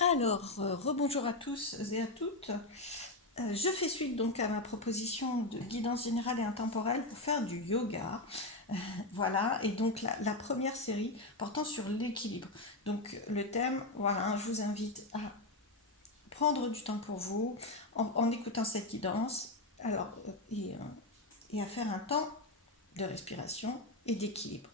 Alors, rebonjour à tous et à toutes. Je fais suite donc à ma proposition de guidance générale et intemporelle pour faire du yoga. Voilà, et donc la première série portant sur l'équilibre. Donc le thème, voilà, je vous invite à prendre du temps pour vous en écoutant cette guidance alors, et à faire un temps de respiration et d'équilibre.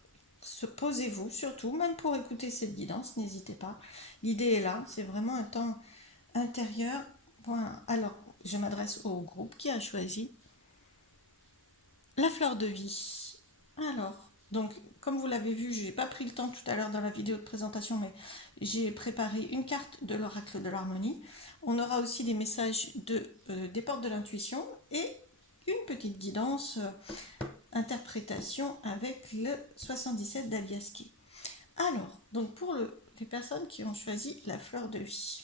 Posez-vous surtout, même pour écouter cette guidance, n'hésitez pas. L'idée est là, c'est vraiment un temps intérieur. Voilà. Alors, je m'adresse au groupe qui a choisi la fleur de vie. Alors, donc, comme vous l'avez vu, je n'ai pas pris le temps tout à l'heure dans la vidéo de présentation, mais j'ai préparé une carte de l'oracle de l'harmonie. On aura aussi des messages des portes de l'intuition et une petite guidance interprétation avec le 77 d'Aliaski. Alors, donc pour les personnes qui ont choisi la fleur de vie,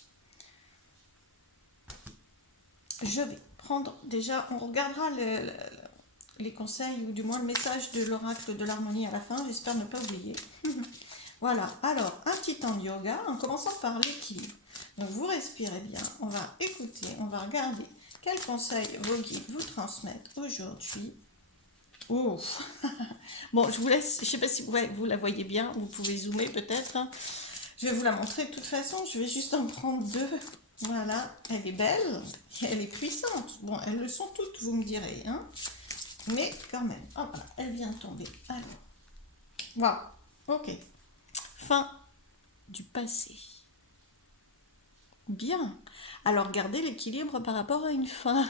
je vais prendre déjà, on regardera les conseils ou du moins le message de l'oracle de l'harmonie à la fin, j'espère ne pas oublier. Voilà, alors un petit temps de yoga en commençant par l'équilibre. Donc vous respirez bien, on va écouter, on va regarder quels conseils vos guides vous transmettent aujourd'hui. Oh. Bon, je vous laisse, je ne sais pas si vous la voyez bien, vous pouvez zoomer peut-être. Je vais vous la montrer de toute façon, je vais juste en prendre deux. Voilà, elle est belle et elle est puissante. Bon, elles le sont toutes, vous me direz, hein. Mais quand même, oh, voilà, elle vient de tomber. Alors, voilà, ok. Fin du passé. Bien. Alors, gardez l'équilibre par rapport à une fin.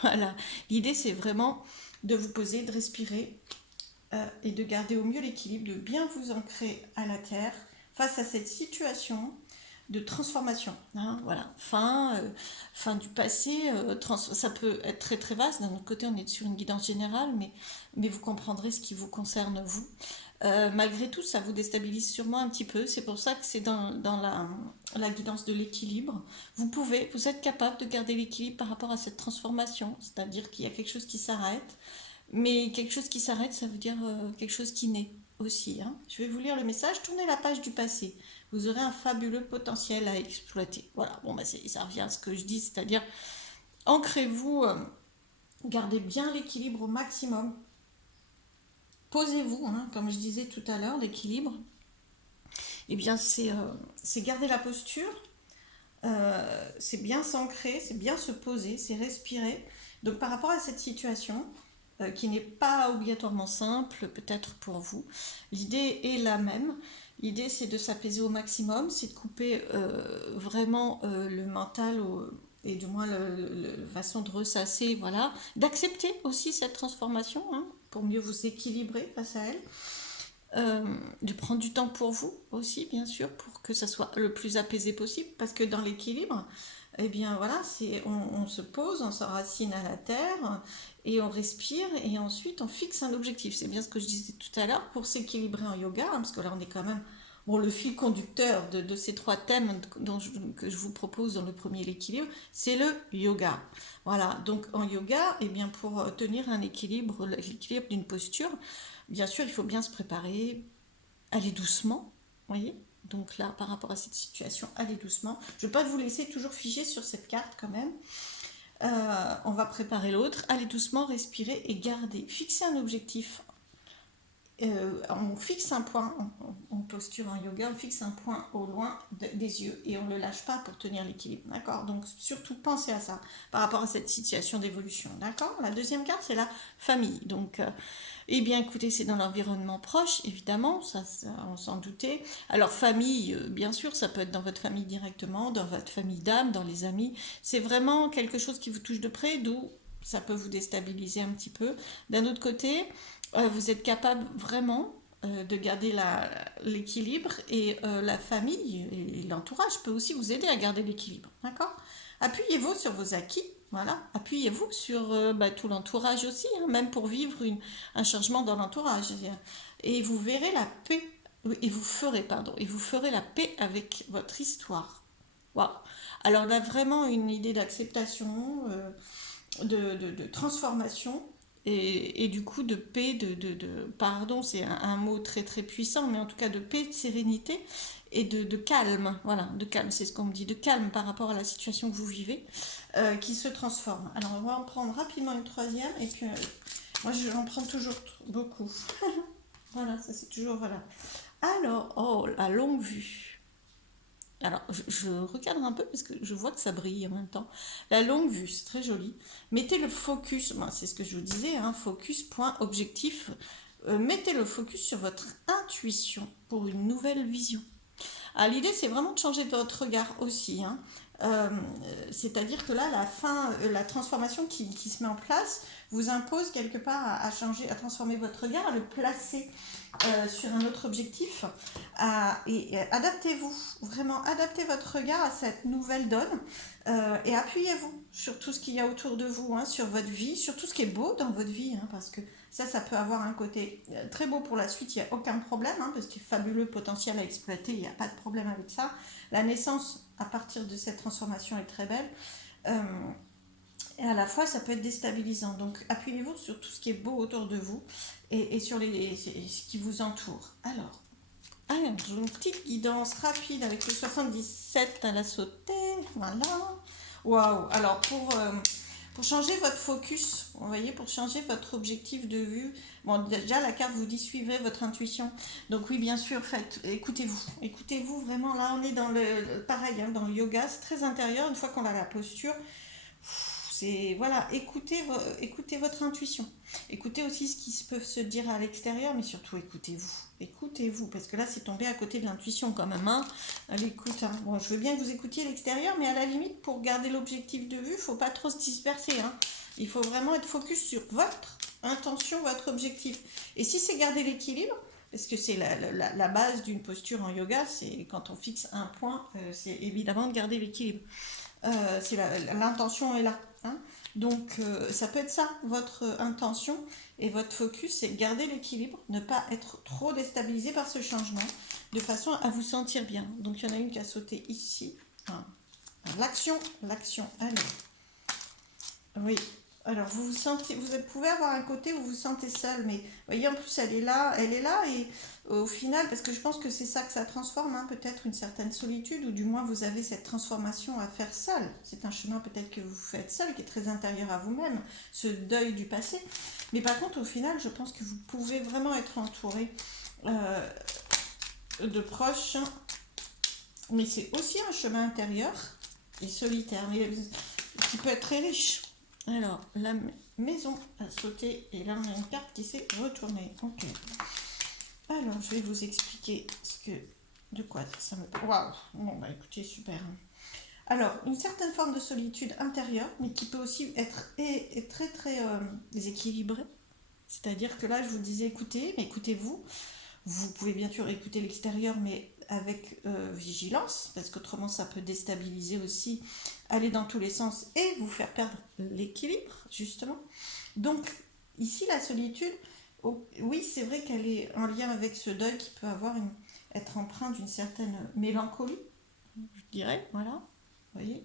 Voilà. L'idée, c'est vraiment de vous poser, de respirer et de garder au mieux l'équilibre, de bien vous ancrer à la terre face à cette situation de transformation. Hein, voilà, fin du passé, ça peut être très très vaste. D'un autre côté, on est sur une guidance générale, mais vous comprendrez ce qui vous concerne vous. Malgré tout, ça vous déstabilise sûrement un petit peu. C'est pour ça que c'est dans la guidance de l'équilibre. Vous êtes capable de garder l'équilibre par rapport à cette transformation. C'est-à-dire qu'il y a quelque chose qui s'arrête. Mais quelque chose qui s'arrête, ça veut dire quelque chose qui naît aussi. Hein. Je vais vous lire le message. Tournez la page du passé. Vous aurez un fabuleux potentiel à exploiter. Voilà, bon, bah ça revient à ce que je dis, c'est-à-dire ancrez-vous, gardez bien l'équilibre au maximum. Posez-vous, hein, comme je disais tout à l'heure, l'équilibre. Eh bien, c'est garder la posture, c'est bien s'ancrer, c'est bien se poser, c'est respirer. Donc, par rapport à cette situation, qui n'est pas obligatoirement simple, peut-être pour vous. L'idée est la même. L'idée, c'est de s'apaiser au maximum, c'est de couper vraiment le mental et du moins la façon de ressasser, voilà. D'accepter aussi cette transformation, hein, pour mieux vous équilibrer face à elle. De prendre du temps pour vous aussi, bien sûr, pour que ça soit le plus apaisé possible, parce que dans l'équilibre, eh bien voilà, on se pose, on s'enracine à la terre et on respire et ensuite on fixe un objectif. C'est bien ce que je disais tout à l'heure pour s'équilibrer en yoga, hein, parce que là on est quand même bon, le fil conducteur de ces trois thèmes que je vous propose dans le premier, l'équilibre, c'est le yoga. Voilà, donc en yoga, eh bien pour tenir un équilibre, l'équilibre d'une posture, bien sûr il faut bien se préparer, aller doucement, vous voyez. Donc là, par rapport à cette situation, allez doucement. Je ne vais pas vous laisser toujours figé sur cette carte quand même. On va préparer l'autre. Allez doucement, respirer et garder. Fixer un objectif. On fixe un point en posture en yoga, on fixe un point au loin des yeux et on ne le lâche pas pour tenir l'équilibre. D'accord. Donc surtout pensez à ça par rapport à cette situation d'évolution. D'accord. La deuxième carte, c'est la famille. Donc eh bien, écoutez, c'est dans l'environnement proche, évidemment, ça on s'en doutait. Alors, famille, bien sûr, ça peut être dans votre famille directement, dans votre famille d'âme, dans les amis. C'est vraiment quelque chose qui vous touche de près, d'où ça peut vous déstabiliser un petit peu. D'un autre côté, vous êtes capable vraiment de garder l'équilibre et la famille et l'entourage peut aussi vous aider à garder l'équilibre. D'accord. Appuyez-vous sur vos acquis. Voilà, appuyez-vous sur tout l'entourage aussi, hein, même pour vivre un changement dans l'entourage. Et vous verrez la paix, et vous ferez la paix avec votre histoire. Wow. Alors là, vraiment une idée d'acceptation, de transformation et du coup de paix, pardon, c'est un mot très très puissant, mais en tout cas de paix, de sérénité et de calme, voilà, de calme, c'est ce qu'on me dit, de calme par rapport à la situation que vous vivez, qui se transforme. Alors on va en prendre rapidement une troisième, et puis moi j'en prends toujours beaucoup. Voilà, ça c'est toujours, voilà. Alors, oh, la longue vue. Alors, je recadre un peu parce que je vois que ça brille en même temps. La longue vue, c'est très joli. Mettez le focus, ben, c'est ce que je vous disais, hein, focus, point, objectif. Mettez le focus sur votre intuition pour une nouvelle vision. Ah, l'idée, c'est vraiment de changer votre regard aussi, hein. Euh, C'est-à-dire que là, la fin, la transformation qui se met en place vous impose quelque part à changer, à transformer votre regard, à le placer sur un autre objectif. Et adaptez-vous, vraiment adaptez votre regard à cette nouvelle donne et appuyez-vous sur tout ce qu'il y a autour de vous, hein, sur votre vie, sur tout ce qui est beau dans votre vie, hein, parce que ça peut avoir un côté très beau pour la suite, il n'y a aucun problème, hein, parce qu'il y a fabuleux potentiel à exploiter, il n'y a pas de problème avec ça. La naissance, à partir de cette transformation, est très belle. Euh, et à la fois, ça peut être déstabilisant. Donc, appuyez-vous sur tout ce qui est beau autour de vous et sur ce qui vous entoure. Alors, j'ai une petite guidance rapide avec le 77 à la sautée. Voilà. Waouh. Alors, pour changer votre focus, vous voyez, pour changer votre objectif de vue, bon, déjà, la carte vous dit suivez votre intuition. Donc, oui, bien sûr, écoutez-vous. Écoutez-vous vraiment. Là, on est dans pareil, hein, dans le yoga, c'est très intérieur. Une fois qu'on a la posture, c'est voilà, écoutez votre intuition. Écoutez aussi ce qui peut se dire à l'extérieur, mais surtout écoutez-vous. Écoutez-vous, parce que là c'est tombé à côté de l'intuition quand même, hein, à l'écoute. Hein. Bon, je veux bien que vous écoutiez l'extérieur, mais à la limite, pour garder l'objectif de vue, il ne faut pas trop se disperser. Hein. Il faut vraiment être focus sur votre intention, votre objectif. Et si c'est garder l'équilibre, parce que c'est la base d'une posture en yoga, c'est quand on fixe un point, c'est évidemment de garder l'équilibre. L'intention est là. Hein. Donc ça peut être ça, votre intention et votre focus, c'est garder l'équilibre, ne pas être trop déstabilisé par ce changement, de façon à vous sentir bien. Donc il y en a une qui a sauté ici. Hein. L'action, allez. Oui. Alors vous vous sentez, vous pouvez avoir un côté où vous vous sentez seul, mais vous voyez en plus elle est là et au final, parce que je pense que c'est ça que ça transforme, hein, peut-être une certaine solitude, ou du moins vous avez cette transformation à faire seul. C'est un chemin peut-être que vous faites seul, qui est très intérieur à vous-même, ce deuil du passé. Mais par contre au final, je pense que vous pouvez vraiment être entouré de proches, mais c'est aussi un chemin intérieur et solitaire, mais qui peut être très riche. Alors, la maison a sauté et là on a une carte qui s'est retournée. Ok. Alors, je vais vous expliquer de quoi ça me... Waouh. Bon, bah écoutez, super. Alors, une certaine forme de solitude intérieure, mais qui peut aussi être très très déséquilibrée. C'est-à-dire que là, je vous disais écoutez, mais écoutez-vous. Vous pouvez bien sûr écouter l'extérieur, mais avec vigilance, parce qu'autrement ça peut déstabiliser aussi, aller dans tous les sens et vous faire perdre l'équilibre, justement. Donc, ici, la solitude, oui, c'est vrai qu'elle est en lien avec ce deuil qui peut être empreint d'une certaine mélancolie, je dirais, voilà, vous voyez.